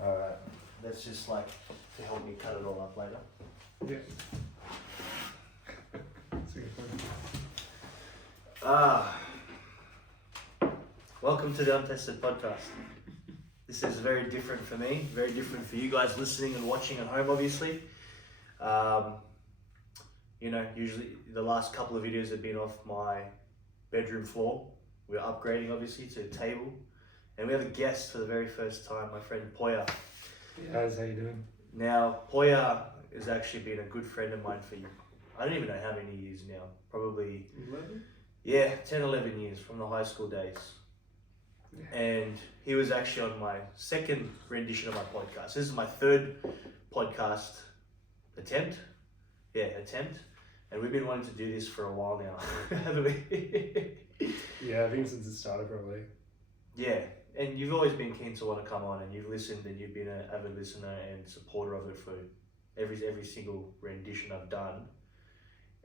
Alright, that's just like to help me cut it all up later. Yeah. That's a good point. Welcome to the Untested Podcast. This is very different for me, very different for you guys listening and watching at home, obviously. Usually the last couple of videos have been off my bedroom floor. We're upgrading, obviously, to a table. And we have a guest for the very first time, my friend Poya. Yeah, how you doing? Now, Poya has actually been a good friend of mine for, I don't even know how many years now. Probably 11? Yeah, 10, 11 years from the high school days. Yeah. And he was actually on my second rendition of my podcast. This is my third podcast attempt. And we've been wanting to do this for a while now, haven't we? Yeah, I think since it started probably. Yeah, and you've always been keen to want to come on, and you've listened, and you've been an avid listener and supporter of it for every single rendition I've done.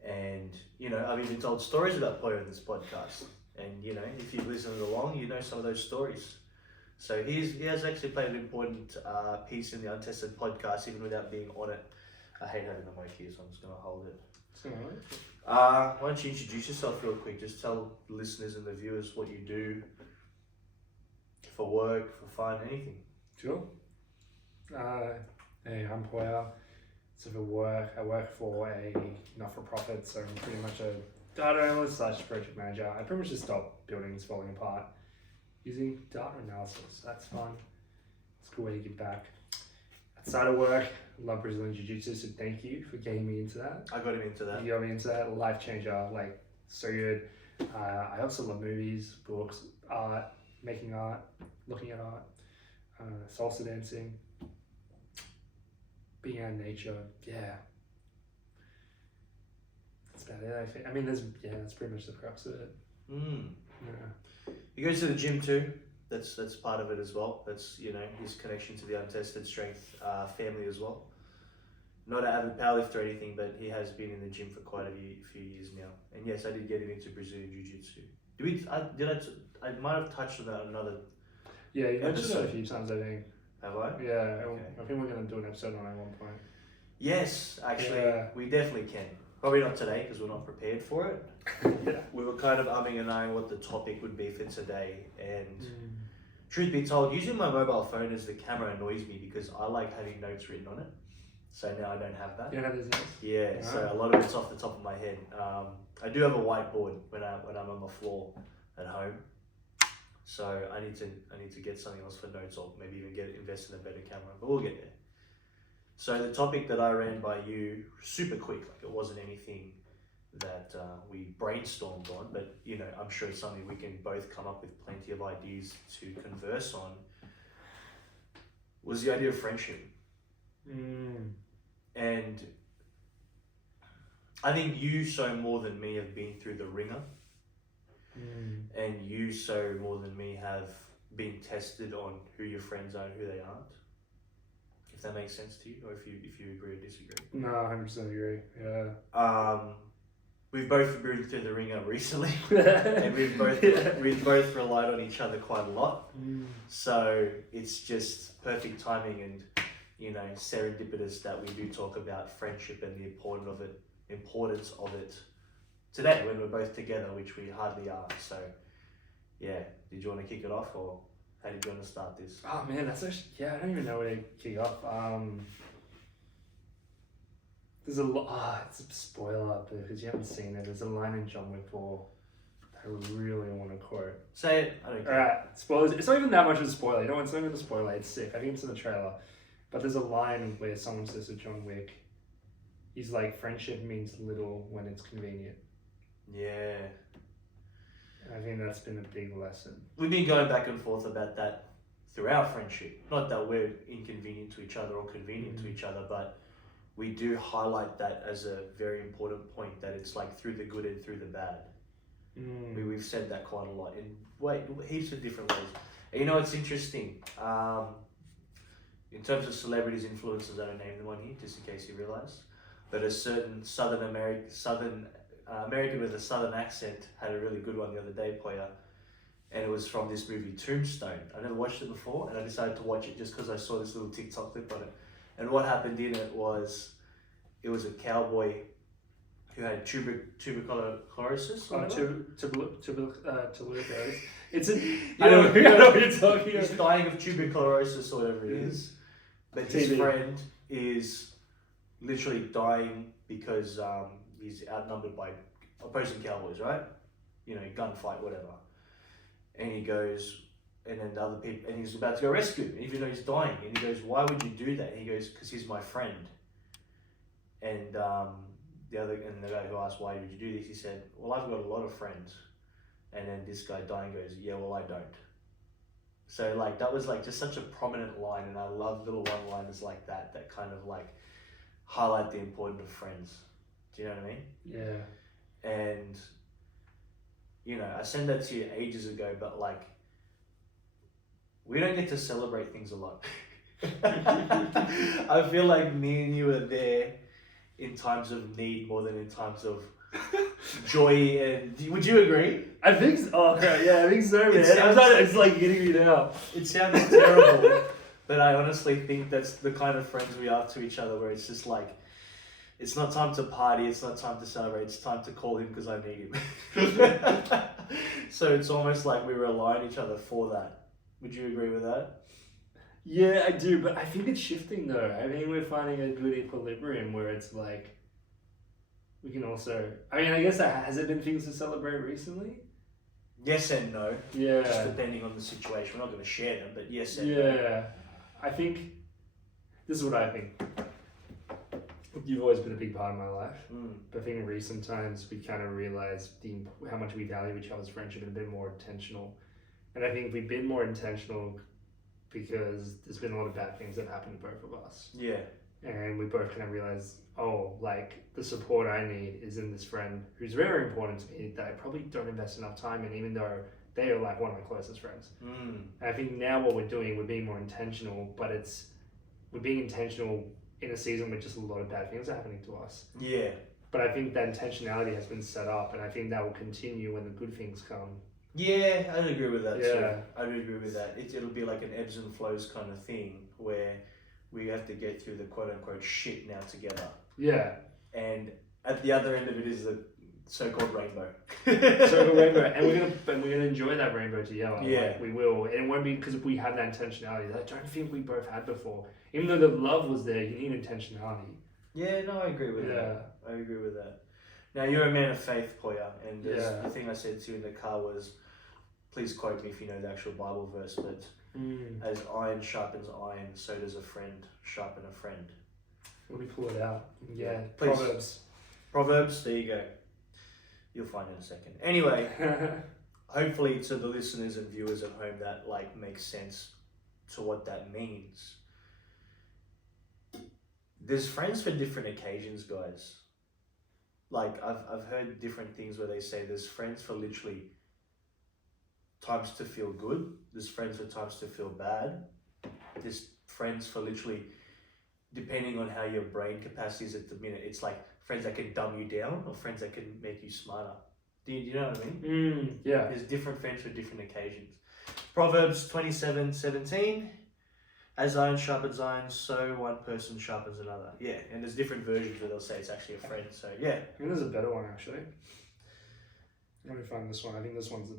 And, I've even told stories about Poya in this podcast. And, if you've listened along, you know some of those stories. So he has actually played an important piece in the Untested Podcast, even without being on it. I hate having the mic here, so I'm just going to hold it. Why don't you introduce yourself real quick? Just tell the listeners and the viewers what you do for work, for fun, anything. Sure. Hey, I'm Poya. So for work, I work for a not-for-profit, so I'm pretty much a data analyst / project manager. I pretty much just stop buildings falling apart using data analysis. That's fun. It's a good way to give back. Outside of work, I love Brazilian Jiu-Jitsu, so thank you for getting me into that. I got him into that. You got me into that. Life changer, so good. I also love movies, books, art, making art, looking at art, salsa dancing, being out in nature. Yeah. That's about it, I think. I mean, that's pretty much the crux of it. Yeah. He goes to the gym too. That's part of it as well. That's, his connection to the Untested Strength family as well. Not an avid powerlifter or anything, but he has been in the gym for quite a few years now. And yes, I did get him into Brazilian Jiu-Jitsu. I might have touched on that on another. Yeah, you mentioned it a few times, I think. Have I? Yeah, Okay. I think we're going to do an episode on it at one point. Yes, actually, we definitely can. Probably not today because we're not prepared for it. Yeah. We were kind of umming and ahhing what the topic would be for today. And truth be told, using my mobile phone as the camera annoys me because I like having notes written on it. So now I don't have that. You don't have those notes? Yeah, so a lot of it's off the top of my head. I do have a whiteboard when I'm on the floor at home. So I need to get something else for notes, or maybe even invest in a better camera. But we'll get there. So the topic that I ran by you super quick, it wasn't anything that we brainstormed on, but I'm sure it's something we can both come up with plenty of ideas to converse on. Was the idea of friendship. And I think you so more than me have been through the ringer. And you so more than me have been tested on who your friends are and who they aren't. If that makes sense to you, or if you agree or disagree. No, 100% agree. Yeah. We've both been through the ringer recently, and we've both relied on each other quite a lot. So it's just perfect timing and serendipitous that we do talk about friendship and the importance of it today when we're both together, which we hardly are. So yeah, did you want to kick it off, or how did you want to start this? Oh man, that's actually, I don't even know where to kick off. There's a lot, it's a spoiler because you haven't seen it. There's a line in John Wick 4 I really want to quote. Say it. I don't care. Alright, spoilers. It's not even that much of a spoiler. It's not even a spoiler. It's sick. I think it's in the trailer. But there's a line where someone says to John Wick, he's like, friendship means little when it's convenient. Yeah. I think that's been a big lesson. We've been going back and forth about that through our friendship. Not that we're inconvenient to each other or convenient to each other, but we do highlight that as a very important point, that it's like through the good and through the bad. We've said that quite a lot in heaps of different ways. And it's interesting. In terms of celebrities, influencers, I don't name them on here, just in case you realize. But a certain Southern American with a Southern accent had a really good one the other day, Poya. and it was from this movie Tombstone. I never watched it before, and I decided to watch it just because I saw this little TikTok clip on it. And what happened in it was a cowboy who had tuberculosis. Tuberculosis. It's a. I know what you're talking He's about. dying of tuberculosis or whatever it is. But his friend is literally dying because he's outnumbered by opposing cowboys, right? You know, gunfight, whatever. And he goes, and then the other people, and he's about to go rescue him, even though he's dying. And he goes, "Why would you do that?" And he goes, "Because he's my friend." And the guy who asked, "Why did you do this?" He said, "Well, I've got a lot of friends." And then this guy dying goes, "Yeah, well, I don't." So like that was like just such a prominent line, and I love little one-liners like that kind of like highlight the importance of friends. Do you know what I mean? Yeah. And you know, I sent that to you ages ago, but like we don't get to celebrate things a lot. I feel like me and you are there in times of need more than in times of joy. And would you agree? I think so. Oh, okay. Yeah, I think so, man. It's like getting me now. It sounds terrible, but I honestly think that's the kind of friends we are to each other, where it's just like, it's not time to party, it's not time to celebrate, it's time to call him because I need him. So it's almost like we rely on each other for that. Would you agree with that? Yeah, I do, but I think it's shifting though. I think we're finding a good equilibrium where it's like, we can also, I mean, I guess has there been things to celebrate recently? Yes and no. Yeah. Just depending on the situation. We're not going to share them, but yes and no. Yeah. I think, this is what I think. You've always been a big part of my life. But I think in recent times, we kind of realized how much we value each other's friendship and a bit more intentional. And I think we've been more intentional because there's been a lot of bad things that happened to both of us. Yeah. And we both kind of realized, oh, like the support I need is in this friend who's very important to me that I probably don't invest enough time in, even though they are like one of my closest friends. And I think now what we're doing, we're being more intentional, but we're being intentional in a season where just a lot of bad things are happening to us. Yeah. But I think that intentionality has been set up, and I think that will continue when the good things come. Yeah, I'd agree with that too. Yeah. I'd agree with that. It'll be like an ebbs and flows kind of thing where we have to get through the quote-unquote shit now together. Yeah. And at the other end of it is the so-called rainbow. So-called rainbow. And we're gonna enjoy that rainbow together. Yeah. Like, we will. And it won't be because we have that intentionality that I don't think we both had before. Even though the love was there, you need intentionality. Yeah, no, I agree with that. I agree with that. Now, you're a man of faith, Poya, and the thing I said to you in the car was, please quote me if you know the actual Bible verse, but as iron sharpens iron, so does a friend sharpen a friend. Let me pull it out. Yeah, please. Proverbs, there you go. You'll find it in a second. Anyway, hopefully to the listeners and viewers at home that like makes sense to what that means. There's friends for different occasions, guys. Like I've heard different things where they say there's friends for literally times to feel good. There's friends for times to feel bad. There's friends for literally, depending on how your brain capacity is at the minute, it's like friends that can dumb you down or friends that can make you smarter. Do you know what I mean? Yeah. There's different friends for different occasions. Proverbs 27:17. As iron sharpens iron, so one person sharpens another. Yeah, and there's different versions where they'll say it's actually a friend. So yeah. I think there's a better one actually. Let me find this one. I think this one's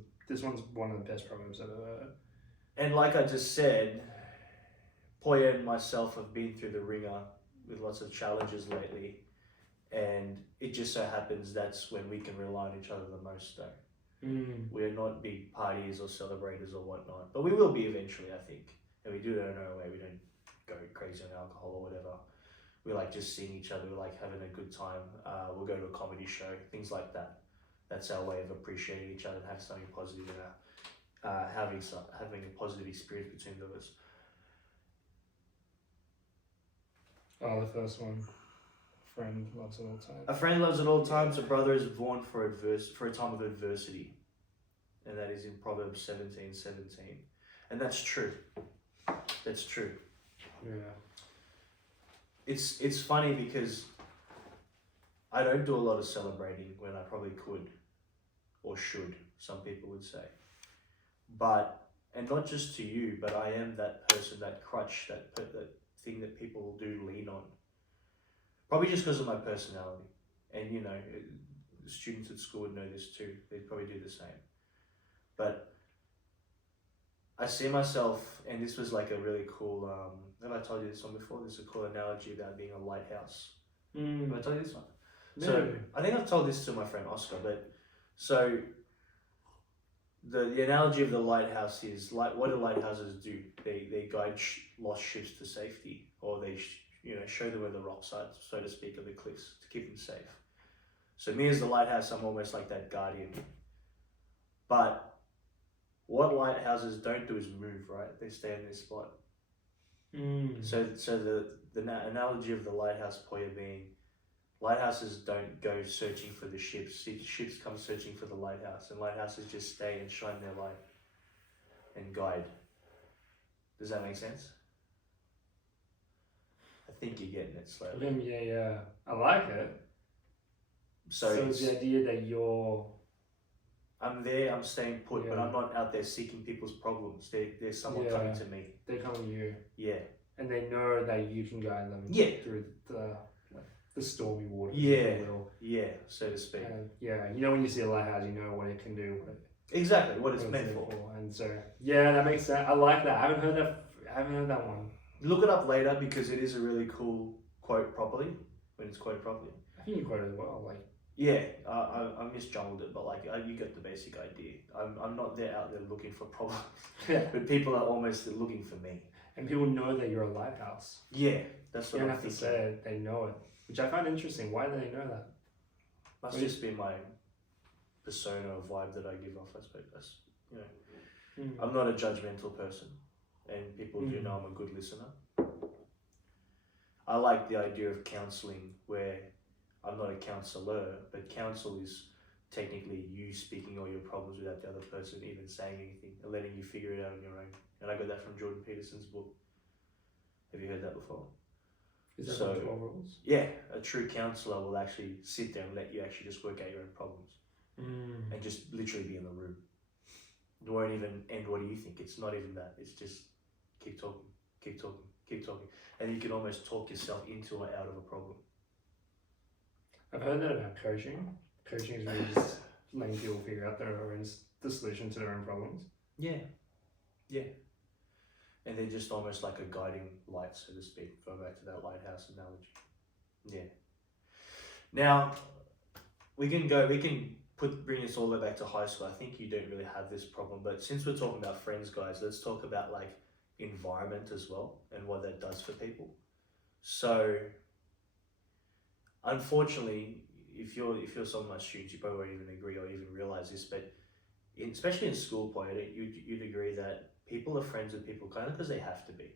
one of the best proverbs I've ever heard. And like I just said, Poya and myself have been through the ringer with lots of challenges lately, and it just so happens that's when we can rely on each other the most though. We're not big parties or celebrators or whatnot, but we will be eventually, I think. And we do it in our way. We don't go crazy on alcohol or whatever. We like just seeing each other. We like having a good time. We'll go to a comedy show, things like that. That's our way of appreciating each other and have something positive in our, having a positive experience between the us. Oh, the first one. Friend loves at all times. A friend loves at all times. A brother is born for a time of adversity, and that is in Proverbs 17:17, and that's true. That's true. Yeah. It's funny because I don't do a lot of celebrating when I probably could or should, some people would say. and not just to you, but I am that person, that crutch, that thing that people do lean on. Probably just because of my personality. And, the students at school would know this too. They'd probably do the same. But I see myself, and this was like a really cool, have I told you this one before? This is a cool analogy about being a lighthouse. Have I told you this one? No. So I think I've told this to my friend Oscar, but so the analogy of the lighthouse is like, what do lighthouses do? They guide lost ships to safety, or they show them where the rocks are, so to speak, of the cliffs to keep them safe. So me as the lighthouse, I'm almost like that guardian. But what lighthouses don't do is move, right? They stay in their spot. So the analogy of the lighthouse point being, lighthouses don't go searching for the ships. Ships come searching for the lighthouse, and lighthouses just stay and shine their light and guide. Does that make sense? I think you're getting it slowly. Yeah. I like it. So it's the idea that I'm there, I'm staying put, but Yeah. I'm not out there seeking people's problems. There's someone coming to me. they come to you. Yeah. And they know that you can guide them through the stormy waters, Yeah. if you will. Yeah, so to speak. When you see a lighthouse, you know what it can do. Exactly, what it's meant for. And so, that makes sense. I like that. I haven't heard that one. Look it up later because it is a really cool quote properly, when it's quoted properly. I think you quoted it well. Yeah, I misjumbled it, but you get the basic idea. I'm not out there looking for problems, but people are almost looking for me. And people know that you're a lighthouse. Yeah, that's what you don't I'm have thinking. to say it; they know it, which I find interesting. Why do they know that? Must just be my persona or vibe that I give off. I suppose I'm not a judgmental person, and people do know I'm a good listener. I like the idea of counselling where I'm not a counsellor, but counsel is technically you speaking all your problems without the other person even saying anything and letting you figure it out on your own. And I got that from Jordan Peterson's book. Have you heard that before? Is that the 12 rules? Yeah, a true counsellor will actually sit there and let you actually just work out your own problems and just literally be in the room. It won't even end, what do you think? It's not even that. It's just keep talking, keep talking, keep talking. And you can almost talk yourself into or out of a problem. I've heard that about coaching. Coaching is really just letting people figure out the solution to their own problems. Yeah. And they're just almost like a guiding light, so to speak. Going back to that lighthouse analogy. Yeah. Now, we can bring this all the way back to high school. I think you don't really have this problem, but since we're talking about friends, guys, let's talk about environment as well and what that does for people. So, unfortunately, if you're some of my students, you probably won't even agree or even realize this, but especially in school, you'd agree that people are friends with people kind of because they have to be.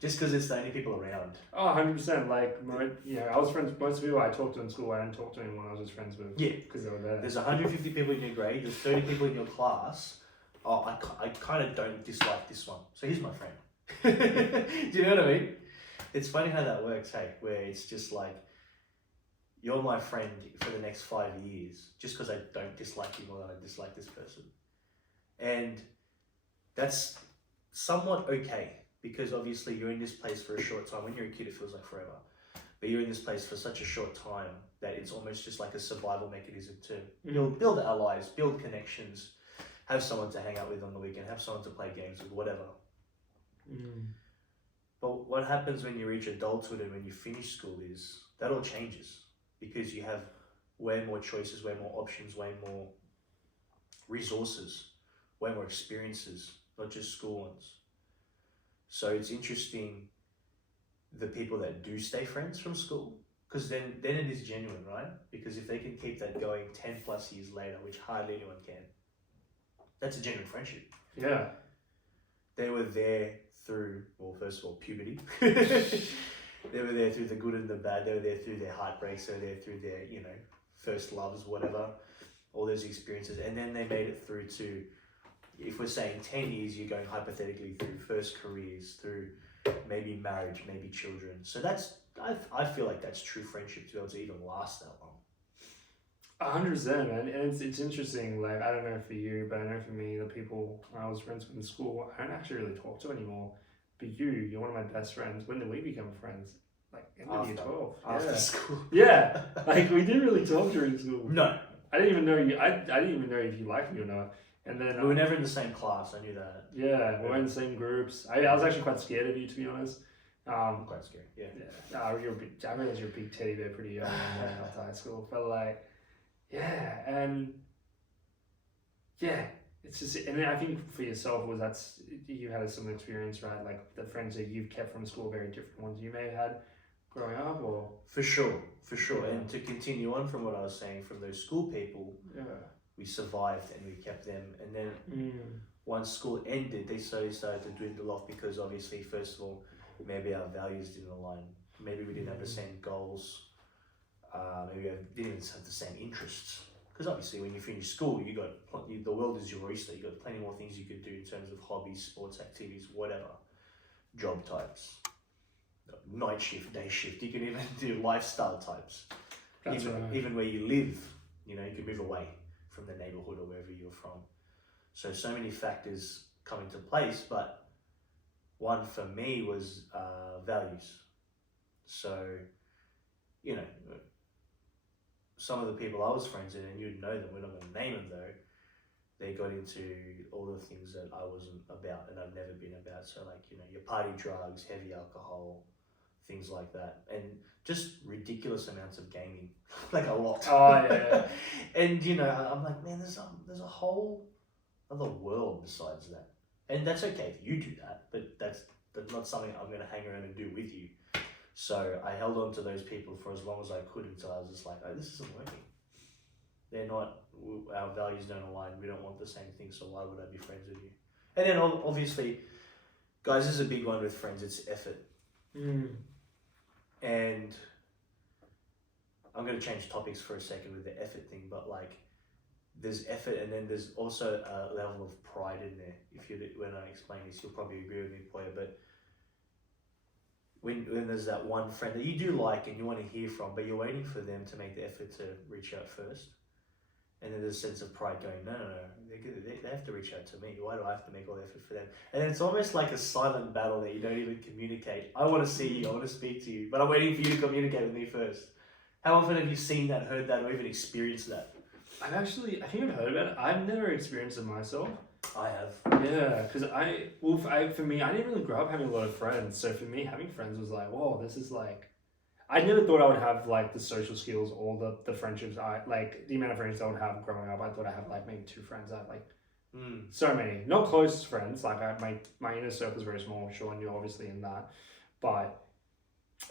Just because it's the only people around. Oh, 100%. I was friends with most of the people I talked to in school. I didn't talk to anyone I was just friends with. Yeah. Because they were there. There's 150 people in your grade, there's 30 people in your class. Oh, I kind of don't dislike this one, so he's my friend. Do you know what I mean? It's funny how that works, hey? Where it's just you're my friend for the next 5 years, just because I don't dislike you more than I dislike this person. And that's somewhat okay, because obviously you're in this place for a short time. When you're a kid, it feels like forever. But you're in this place for such a short time that it's almost just like a survival mechanism to build allies, build connections, have someone to hang out with on the weekend, have someone to play games with, whatever. But what happens when you reach adulthood and when you finish school is that all changes, because you have way more choices, way more options, way more resources, way more experiences, not just school ones. So it's interesting, the people that do stay friends from school, because then it is genuine, right? Because if they can keep that going 10 plus years later, which hardly anyone can, that's a genuine friendship. Yeah. They were there through, well, first of all, puberty. They were there through the good and the bad. They were there through their heartbreaks. They were there through their, first loves, whatever, all those experiences. And then they made it through to, if we're saying 10 years, you're going hypothetically through first careers, through maybe marriage, maybe children. So I feel like that's true friendship to be able to even last that long. 100%, man. And it's interesting. Like, I don't know for you, but I know for me, the people I was friends with in school, I don't actually really talk to anymore. But you're one of my best friends. When did we become friends? Like in year 12. After school. Yeah. Like we didn't really talk during school. No. I didn't even know you. I didn't even know if you liked me or not. And then we were never in the same class. I knew that. Yeah, we were in the same groups. I was actually quite scared of you, to be honest. Quite scary. Yeah. I realized you're a big teddy bear pretty young when I went to high school. But like, yeah, and yeah, it's just, and I think for yourself you had a similar experience, right? Like the friends that you've kept from school, very different ones you may have had growing up, or for sure. Yeah. And to continue on from what I was saying, from those school people, we survived and we kept them. And then once school ended, they slowly started to dwindle off because obviously, first of all, maybe our values didn't align. Maybe we didn't have the same goals. Maybe we didn't even have the same interests. Because obviously, when you finish school, the world is your oyster. You got plenty more things you could do in terms of hobbies, sports activities, whatever, job types, night shift, day shift. You can even do lifestyle types. Even where you live, you can move away from the neighborhood or wherever you're from. So many factors come into place, but one for me was values. So, some of the people I was friends with, and you'd know them, we're not going to name them though, they got into all the things that I wasn't about and I've never been about. So like, your party drugs, heavy alcohol, things like that. And just ridiculous amounts of gaming, like a lot. Oh, yeah. And, I'm like, man, there's a whole other world besides that. And that's okay if you do that, but that's not something I'm going to hang around and do with you. So I held on to those people for as long as I could until I was just like, oh, this isn't working. They're not, our values don't align. We don't want the same thing. So why would I be friends with you? And then obviously, guys, this is a big one with friends. It's effort. And I'm going to change topics for a second with the effort thing, but like there's effort and then there's also a level of pride in there. When I explain this, you'll probably agree with me, Poya, but when there's that one friend that you do like and you want to hear from, but you're waiting for them to make the effort to reach out first. And then there's a sense of pride going, no, they have to reach out to me. Why do I have to make all the effort for them? And it's almost like a silent battle that you don't even communicate. I want to see you, I want to speak to you, but I'm waiting for you to communicate with me first. How often have you seen that, heard that, or even experienced that? I think I've heard about it. I've never experienced it myself. I have. Yeah, because for me, I didn't really grow up having a lot of friends. So for me, having friends was like, whoa, this is like, I never thought I would have like the social skills or the friendships. The amount of friends I would have growing up, I thought I had like maybe 2 friends. I had like so many, not close friends. Like my inner circle is very small. Sure, and you're obviously in that. But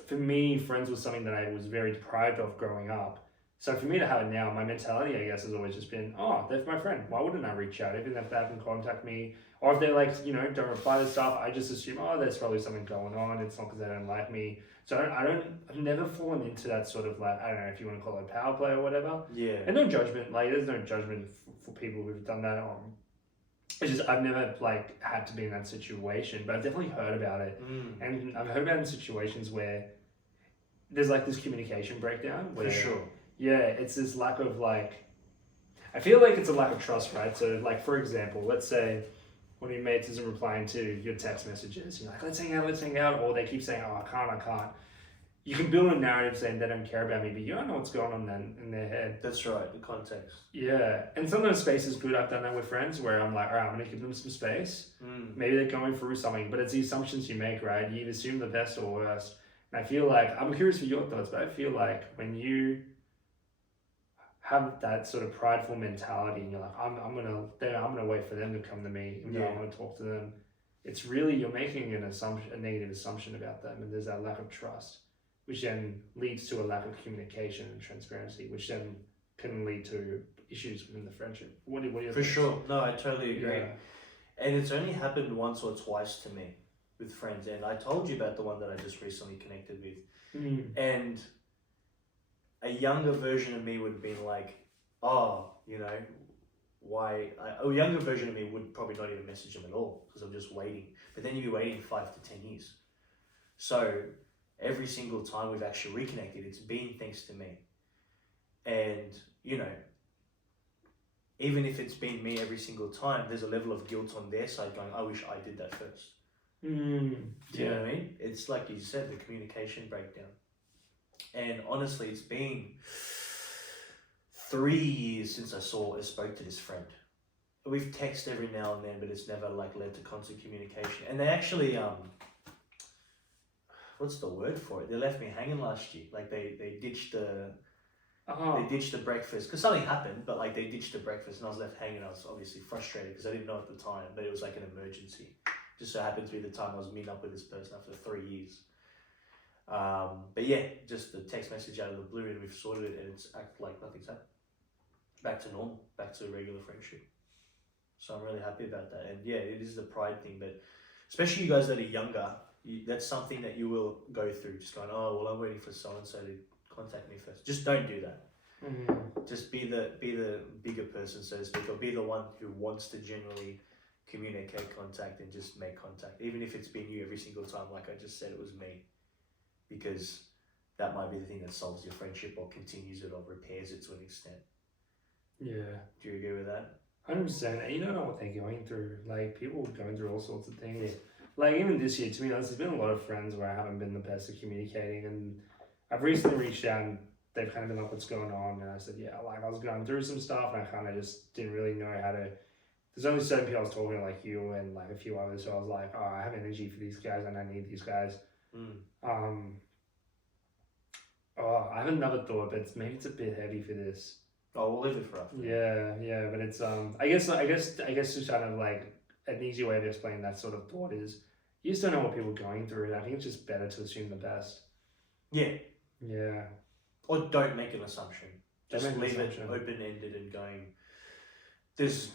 for me, friends was something that I was very deprived of growing up. So for me to have it now, my mentality, I guess, has always just been, oh, they're my friend. Why wouldn't I reach out? Even if they haven't contacted me, or if they're like, don't reply to stuff, I just assume, oh, there's probably something going on. It's not because they don't like me. So I've never fallen into that sort of like, I don't know if you want to call it power play or whatever. Yeah. And no judgment, like there's no judgment for people who've done that. It's just, I've never like had to be in that situation, but I've definitely heard about it. And I've heard about it in situations where there's like this communication breakdown. For sure. Yeah, it's this lack of like, I feel like it's a lack of trust, right? So like, for example, let's say one of your mates isn't replying to your text messages. You're like, let's hang out. Or they keep saying, oh, I can't. You can build a narrative saying they don't care about me, but you don't know what's going on then in their head. That's right, the context. Yeah, and sometimes space is good. I've done that with friends where I'm like, all right, I'm going to give them some space. Maybe they're going through something, but it's the assumptions you make, right? You assume the best or worst. And I feel like, I'm curious for your thoughts, but I feel like when you have that sort of prideful mentality and you're like, I'm gonna wait for them to come to me, even though I want to talk to them. It's really, you're making a negative assumption about them, and there's that lack of trust, which then leads to a lack of communication and transparency, which then can lead to issues within the friendship. What are your For thoughts? sure, no, I totally agree. Yeah. And it's only happened once or twice to me with friends, and I told you about the one that I just recently connected with, and a younger version of me would have been like, oh, why? A younger version of me would probably not even message them at all because I'm just waiting. But then you'd be waiting 5 to 10 years. So every single time we've actually reconnected, it's been thanks to me. And, even if it's been me every single time, there's a level of guilt on their side going, I wish I did that first. Do you know what I mean? It's like you said, the communication breakdown. And honestly, it's been 3 years since I spoke to this friend. We've texted every now and then, but it's never like led to constant communication. And they actually, what's the word for it? They left me hanging last year. Like they ditched the breakfast because something happened, but like they ditched the breakfast and I was left hanging. I was obviously frustrated because I didn't know at the time, but it was like an emergency. Just so happened to be the time I was meeting up with this person after 3 years. But yeah, just the text message out of the blue, and we've sorted it, and it's act like nothing's happened. Back to normal, back to a regular friendship. So I'm really happy about that. And yeah, it is the pride thing, but especially you guys that are younger, that's something that you will go through. Just going, oh well, I'm waiting for so and so to contact me first. Just don't do that. Just be the bigger person, so to speak, or be the one who wants to genuinely communicate, contact, and just make contact, even if it's been you every single time. Like I just said, it was me, because that might be the thing that solves your friendship or continues it or repairs it to an extent. Yeah. Do you agree with that? 100%. And you don't know what they're going through. Like, people going through all sorts of things. Yeah. Like, even this year, to be honest, there's been a lot of friends where I haven't been the best at communicating, and I've recently reached out and they've kind of been like, what's going on? And I said, yeah, like I was going through some stuff and I kind of just didn't really know how to. There's only certain people I was talking to, like you and like a few others, so I was like, oh, I have energy for these guys and I need these guys. I have another thought, but maybe it's a bit heavy for this. Oh, we'll leave it for after. Yeah, but it's I guess just kind of like an easy way of explaining that sort of thought is you just don't know what people are going through, and I think it's just better to assume the best. Yeah. Yeah. Or don't make an assumption. Just leave it open-ended and going, there's,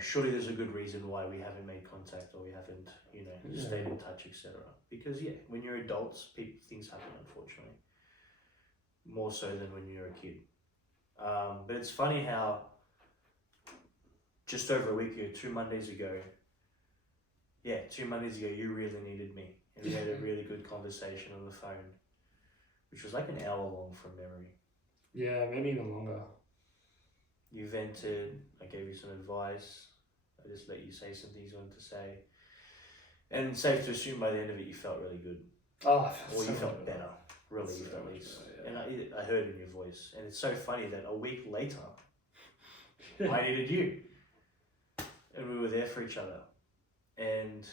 surely there's a good reason why we haven't made contact or we haven't, stayed in touch, etc. Because when you're adults, things happen, unfortunately. More so than when you're a kid. But it's funny how just over a week ago, 2 Mondays ago, you really needed me. And we had a really good conversation on the phone, which was like an hour long from memory. Yeah, maybe even longer. You vented, I gave you some advice, I just let you say some things you wanted to say. And safe to assume by the end of it, you felt really good. Oh, or you felt better, relieved at least. And I heard in your voice. And it's so funny that a week later, I needed you. And we were there for each other. And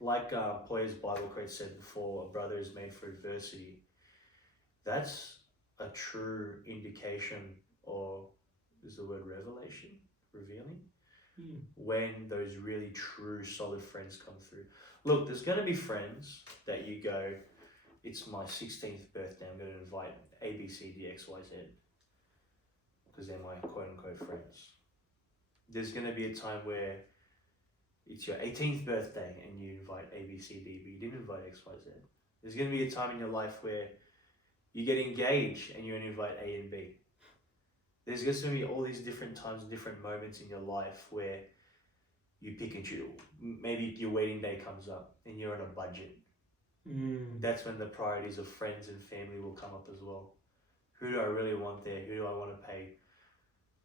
like Poyer's Bible quote said before, a brother is made for adversity. That's a true indication, or is the word revelation, revealing? When those really true solid friends come through. Look, there's going to be friends that you go, it's my 16th birthday, I'm going to invite A, B, C, D, X, Y, Z, because they're my quote-unquote friends. There's going to be a time where it's your 18th birthday and you invite A, B, C, D, but you didn't invite X, Y, Z. There's going to be a time in your life where you get engaged and you only invite A and B. There's going to be all these different times and different moments in your life where you pick and choose. Maybe your wedding day comes up and you're on a budget. That's when the priorities of friends and family will come up as well. Who do I really want there? Who do I want to pay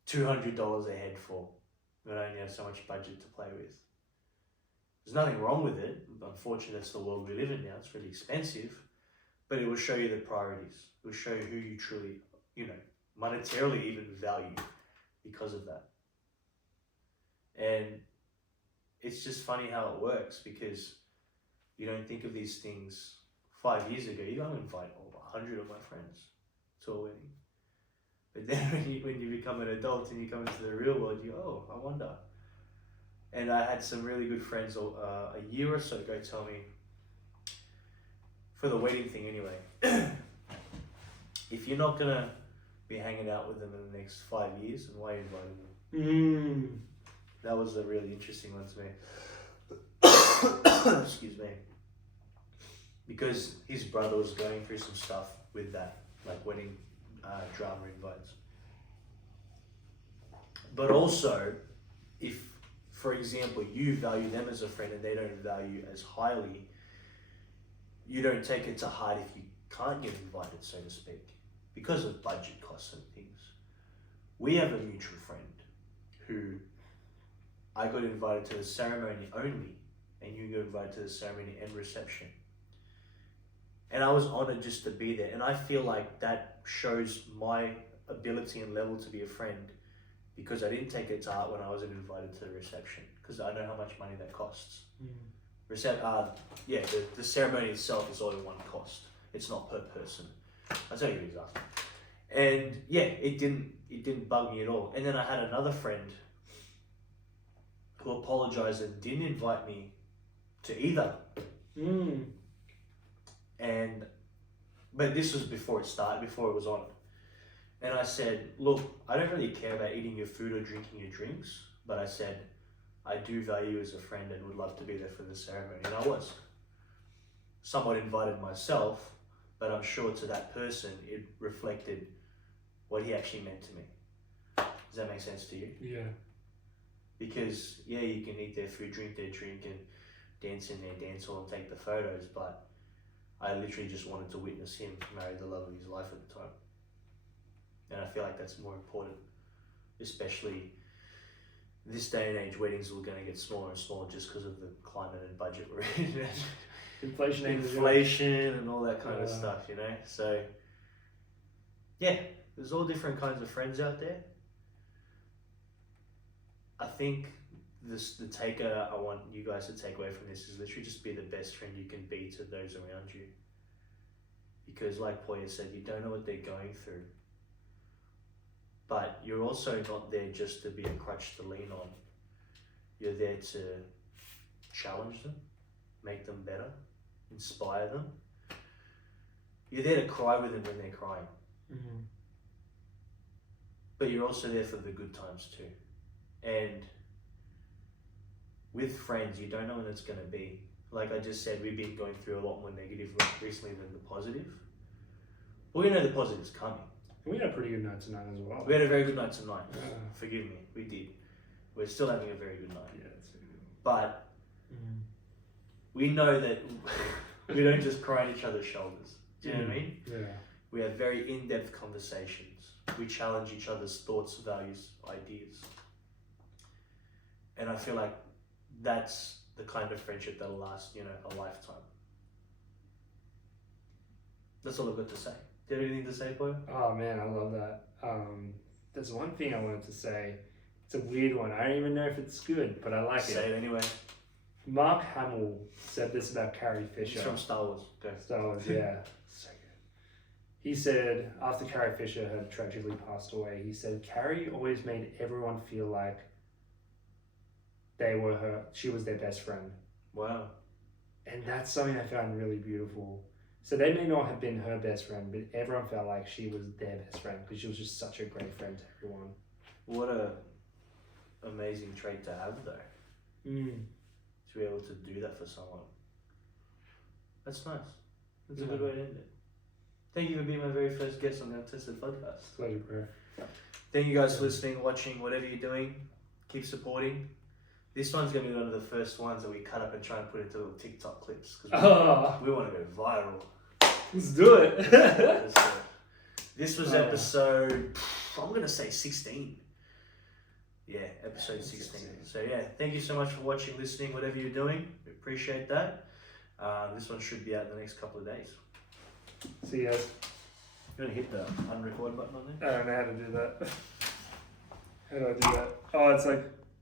$200 a head for when I only have so much budget to play with? There's nothing wrong with it. Unfortunately, that's the world we live in now. It's really expensive, but it will show you the priorities. It will show you who you truly, monetarily even value because of that. And it's just funny how it works, because you don't think of these things 5 years ago. You don't invite over 100 of my friends to a wedding. But then when you become an adult and you come into the real world, you go, I wonder. And I had some really good friends a year or so ago tell me, for the wedding thing anyway, if you're not going to be hanging out with them in the next 5 years, then why are you inviting them? That was a really interesting one to me. Excuse me. Because his brother was going through some stuff with that, like wedding drama invites. But also, if, for example, you value them as a friend and they don't value you as highly, you don't take it to heart if you can't get invited, so to speak, because of budget costs and things. We have a mutual friend who I got invited to the ceremony only, and you got invited to the ceremony and reception. And I was honored just to be there. And I feel like that shows my ability and level to be a friend, because I didn't take it to heart when I wasn't invited to the reception, because I know how much money that costs. The ceremony itself is all in one cost. It's not per person. I'll tell you exactly. And yeah, it didn't bug me at all. And then I had another friend who apologized and didn't invite me to either. But this was before it started, before it was on. And I said, look, I don't really care about eating your food or drinking your drinks, but I said, I do value you as a friend and would love to be there for the ceremony. And I was. Somewhat invited myself, but I'm sure to that person, it reflected what he actually meant to me. Does that make sense to you? Yeah. Because, yeah, you can eat their food, drink their drink, and dance in their dance hall and take the photos, but I literally just wanted to witness him marry the love of his life at the time. And I feel like that's more important, especially this day and age. Weddings are going to get smaller and smaller just because of the climate and budget we're in. Inflation and all that kind of stuff, you know? So, yeah, there's all different kinds of friends out there. I think the taker I want you guys to take away from this is literally just be the best friend you can be to those around you. Because like Poya said, you don't know what they're going through. But you're also not there just to be a crutch to lean on. You're there to challenge them, make them better, inspire them. You're there to cry with them when they're crying. Mm-hmm. But you're also there for the good times too. And with friends, you don't know when it's going to be. Like I just said, we've been going through a lot more negative recently than the positive. Well, we know the positive's coming. We had a pretty good night tonight as well. We had a very good night tonight. Yeah. Forgive me, we did. We're still having a very good night. Yeah, it's a good. But we know that we don't just cry on each other's shoulders. Do you know what I mean? Yeah. We have very in-depth conversations. We challenge each other's thoughts, values, ideas. And I feel like that's the kind of friendship that'll last, a lifetime. That's all I've got to say. Do you have anything to say, boy? Oh man, I love that. There's one thing I wanted to say. It's a weird one. I don't even know if it's good, but I like it. Say it anyway. Mark Hamill said this about Carrie Fisher. It's from Star Wars. Go. Star Wars, yeah. So good. He said, after Carrie Fisher had tragically passed away, he said, Carrie always made everyone feel like she was their best friend. Wow. And that's something I found really beautiful. So they may not have been her best friend, but everyone felt like she was their best friend because she was just such a great friend to everyone. What a amazing trait to have, though. To be able to do that for someone. That's nice. That's a good way to end it. Thank you for being my very first guest on the Untested Podcast. Pleasure, bro. Thank you guys for listening, watching, whatever you're doing. Keep supporting. This one's going to be one of the first ones that we cut up and try and put into little TikTok clips. Because we want to go viral. Let's do it. This was episode, I'm going to say 16. Yeah, episode 16. So yeah, thank you so much for watching, listening, whatever you're doing. We appreciate that. This one should be out in the next couple of days. See you guys. You're going to hit the unrecord button on there? I don't know how to do that. How do I do that? Oh, it's like...